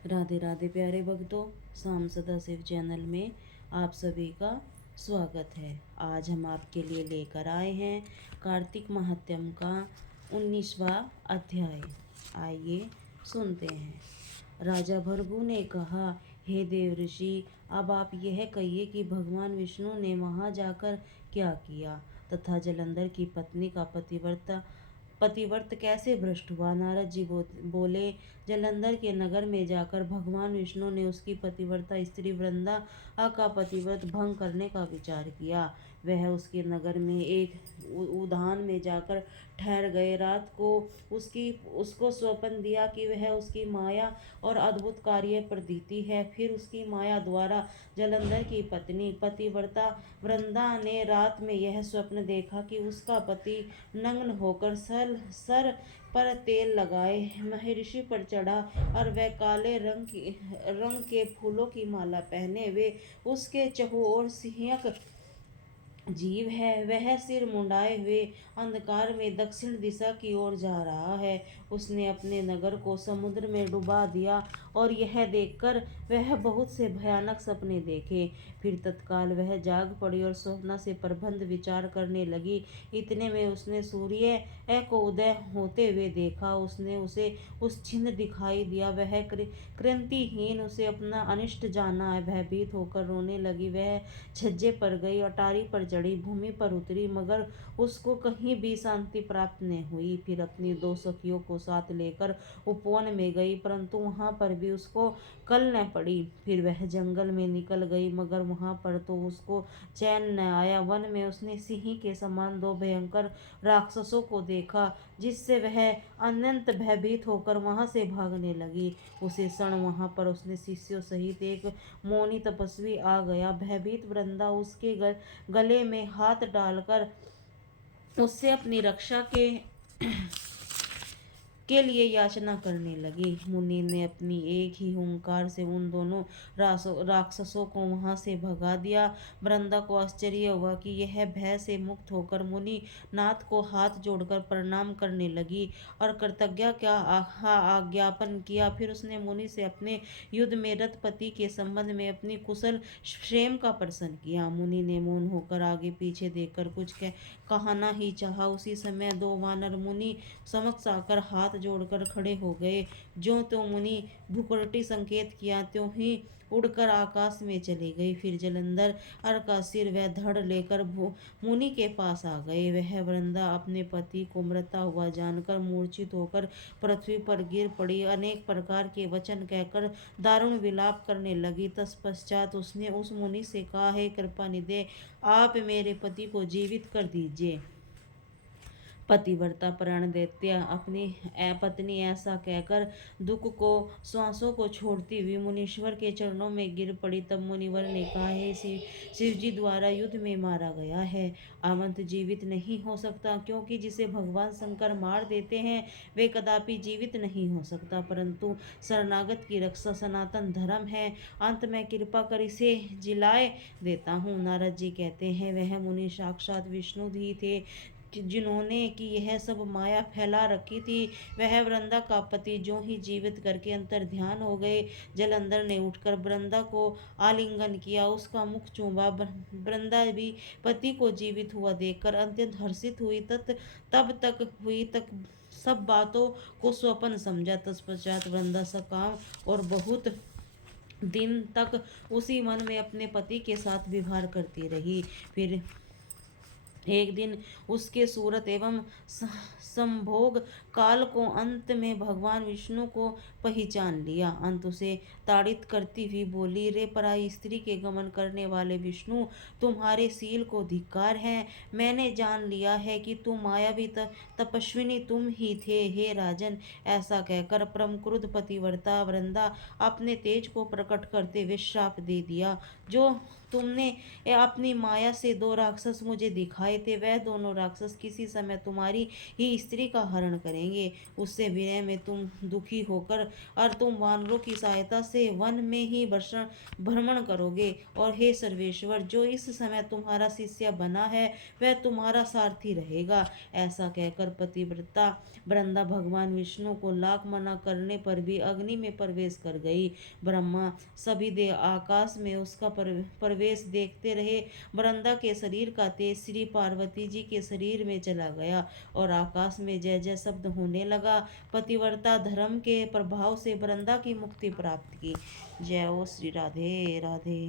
राधे राधे प्यारे भक्तों, शाम सदा शिव चैनल में आप सभी का स्वागत है। आज हम आपके लिए लेकर आए हैं कार्तिक महात्म्य का 19वां अध्याय। आइए सुनते हैं। राजा भृगु ने कहा, हे देव ऋषि, अब आप यह कहिए कि भगवान विष्णु ने वहां जाकर क्या किया तथा जलंधर की पत्नी का पतिव्रत कैसे भ्रष्ट हुआ। नारद जी बोले, जलंधर के नगर में जाकर भगवान विष्णु ने उसकी पतिव्रता स्त्री वृंदा का पतिव्रत भंग करने का विचार किया। वह उसके नगर में एक उद्यान में जाकर ठहर गए। रात को उसको स्वप्न दिया कि वह उसकी माया और अद्भुत कार्य प्रतीति है। फिर उसकी माया द्वारा जलंधर की पत्नी पतिव्रता वृंदा ने रात में यह स्वप्न देखा कि उसका पति नग्न होकर सर पर तेल लगाए महर्षि पर चढ़ा और वह काले रंग के फूलों की माला पहने वे उसके चहुओर सिंहक जीव है। वह सिर मुंडाए हुए अंधकार में दक्षिण दिशा की ओर जा रहा है। उसने अपने नगर को समुद्र में डुबा दिया और यह देखकर वह बहुत से भयानक सपने देखे। फिर तत्काल वह जाग पड़ी और स्वप्न से प्रबंध विचार करने लगी। इतने में उसने सूर्य को उदय होते हुए देखा। उसने उसे उस छिन्न दिखाई दिया। वह कृंतिहीन उसे अपना अनिष्ट जाना। भयभीत होकर रोने लगी। वह छज्जे पर गई, अटारी पर चढ़ी, भूमि पर उतरी, मगर उसको कहीं भी शांति प्राप्त न हुई। फिर अपनी 2 सखियों को साथ लेकर उपवन में गई, परंतु वहां पर भी उसको कल न पड़ी। फिर वह जंगल में निकल गई, मगर वहां पर तो उसको चैन न आया। वन में उसने सिंह के समान 2 भयंकर राक्षसों को देखा, जिससे वह अत्यंत भयभीत होकर वहां से भागने लगी। उसी क्षण वहां पर उसने शिष्यों सहित एक मौनी तपस्वी आ गया। भयभीत वृंदा उसके गले में हाथ डालकर उससे अपनी रक्षा के लिए याचना करने लगी। मुनि ने अपनी एक ही हुंकार से उन दोनों राक्षसों को वहां से भगा दिया। वृंदा को आश्चर्य हुआ कि यह भय से मुक्त होकर मुनि नाथ को हाथ जोड़कर प्रणाम करने लगी और कृतज्ञता का आज्ञापन किया। फिर उसने मुनि से अपने युद्ध में रत पति के संबंध में अपनी कुशल क्षेम का प्रश्न किया। मुनि ने मौन होकर आगे पीछे देखकर कुछ कहना ही चाहा। उसी समय 2 वानर मुनि समक्ष आकर हाथ जोड़कर खड़े हो गए। ज्यों त्यों मुनि भुकुटी संकेत किया, त्यों ही उड़कर आकाश में चली गई। फिर जलंधर का सिर वह धड़ लेकर मुनि के पास आ गए। वह वृंदा अपने पति को मरता हुआ जानकर मूर्छित होकर पृथ्वी पर गिर पड़ी। अनेक प्रकार के वचन कहकर दारुण विलाप करने लगी। तत्पश्चात उसने उस मुनि से कहा, हे कृपा निधे, आप मेरे पति को जीवित कर दीजिए। पतिव्रता प्राण दैत्य अपनी पत्नी ऐसा कहकर दुख को श्वासों को छोड़ती हुई मुनीश्वर के चरणों में गिर पड़ी। तब मुनिवर ने कहा, हे शिव जी द्वारा युद्ध में मारा गया है, अनंत जीवित नहीं हो सकता, क्योंकि जिसे भगवान शंकर मार देते हैं वे कदापि जीवित नहीं हो सकता, परंतु शरणागत की रक्षा सनातन धर्म है। अंत में कृपा कर इसे जिलाए देता हूँ। नारद जी कहते हैं, वह मुनि साक्षात विष्णु ही थे, जिन्होंने कि यह सब माया फैला रखी थी। वह वृंदा का पति जो ही जीवित करके अंतर ध्यान हो गए। जलंधर ने उठकर वृंदा को आलिंगन किया, उसका मुख चूमा। वृंदा भी पति को जीवित हुआ देखकर अत्यंत हर्षित हुई। तब तक सब बातों को स्वप्न समझा। तत्पश्चात वृंदा सकाम और बहुत दिन तक उसी मन में अपने पति के साथ विहार करती रही। फिर एक दिन उसके सूरत एवं संभोग काल को अंत में भगवान विष्णु को पहचान लिया। अंत उसे ताड़ित करती हुई बोली, रे पराई स्त्री के गमन करने वाले विष्णु, तुम्हारे शील को धिक्कार है। मैंने जान लिया है कि तुम मायावी तपस्विनी तुम ही थे। हे राजन, ऐसा कहकर परम क्रुद्ध पतिव्रता वृंदा अपने तेज को प्रकट करते हुए श्राप दे दिया, जो तुमने अपनी माया से 2 राक्षस मुझे दिखाए आए थे वह दोनों राक्षस किसी समय तुम्हारी ही स्त्री का हरण करेंगे। उससे विरह में तुम दुखी होकर और तुम वानरों की सहायता से वन में ही भ्रमण करोगे। और हे सर्वेश्वर, जो इस समय तुम्हारा शिष्य बना है वह तुम्हारा सारथी रहेगा। ऐसा कहकर पतिव्रता वृंदा भगवान विष्णु को लाख मना करने पर भी अग्नि में प्रवेश कर गई। ब्रह्मा सभी देव आकाश में उसका प्रवेश देखते रहे। वृंदा के शरीर का तेज श्री पार्वती जी के शरीर में चला गया और आकाश में जय जय शब्द होने लगा। पतिव्रता धर्म के प्रभाव से वृंदा की मुक्ति प्राप्त की। जय हो श्री राधे राधे।